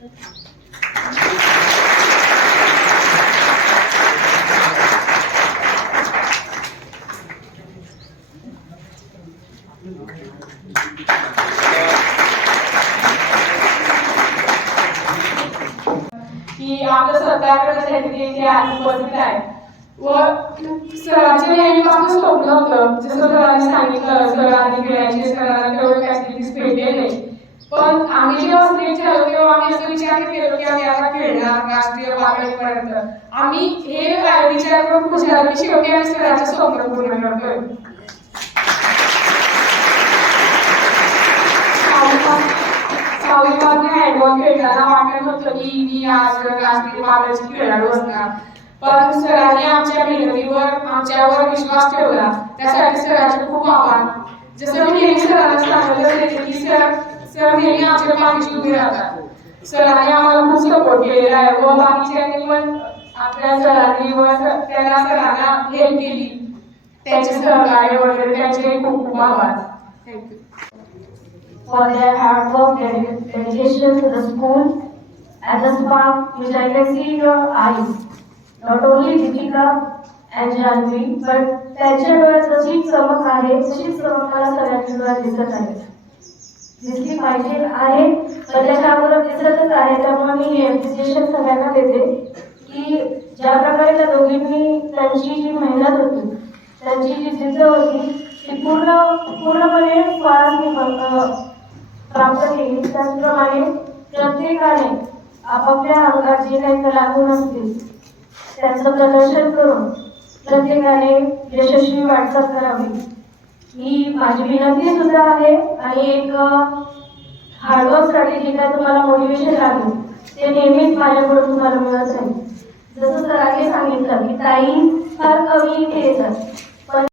की आपलं सरकार जे आहे उपस्थित आहे. व सरांचे नेहमीपासून स्वप्न होतं जसं सरांनी सांगितलं पण आम्ही जेव्हा सिलेक्ट झालो तेव्हा आम्ही असं विचार केलो की आम्ही आता खेळणार राष्ट्रीय पातळीपर्यंत. आम्ही हे विचार करून खुश झालो की शेवटी आम्ही सरांचे स्वप्न पूर्ण करतोय. सहावीमध्ये हँडबॉल खेळताना वाटत होतं की मी आज राष्ट्रीय पातळीची खेळाडू असणार. पण सरांनी आमच्या मेहनतीवर आमच्यावर विश्वास ठेवला. त्यासाठी सरांचे खूप आभार. जसं मी नेहमी सरांना सांगत असते की सर सर नेहमी आमच्या पाठीशी उभे राहतात सरांनी आम्हाला खूप सपोर्ट केलेला आहे? व बाकीच्यांनी पण आपल्या सरांनी व त्यांना सरांना हेल्प केली. त्याचे सहकार्य वगैरे त्याचे खूप खूप आभार. Thank you for their hard work and dedication to the school. And the spark which I can see in your eyes. Not only Deepika and Janvi, but त्यांच्या डोळ्यात जशी चमक आहे तशीच चमक मला सगळ्यांच्या डोळ्यात दिसत आहे. दिसली पाहिजे आहे पण त्याच्या अगोदर दिसतच आहे. त्यामुळे मी हे अप्रिसिएशन सगळ्यांना देते की ज्या प्रकारे त्या दोघींनी त्यांची जी मेहनत होती त्यांची जी जिद्द होती ती पूर्ण पूर्णपणे फळांनी प्राप्त केली. त्याचप्रमाणे प्रत्येकाने आपापल्या अंगात जे काही कलागुण असतील त्यांचं प्रदर्शन करून प्रत्येकाने यशस्वी वाटचाल करावी. ही माझी विनंती सुद्धा आहे आणि एक हार्डवर्कसाठी जे काय तुम्हाला मोटिवेशन लागेल ते नेहमीच माझ्याकडून तुम्हाला मिळत राहील. जसं सरांनी सांगितलं की ताई फार कमी इथे येतात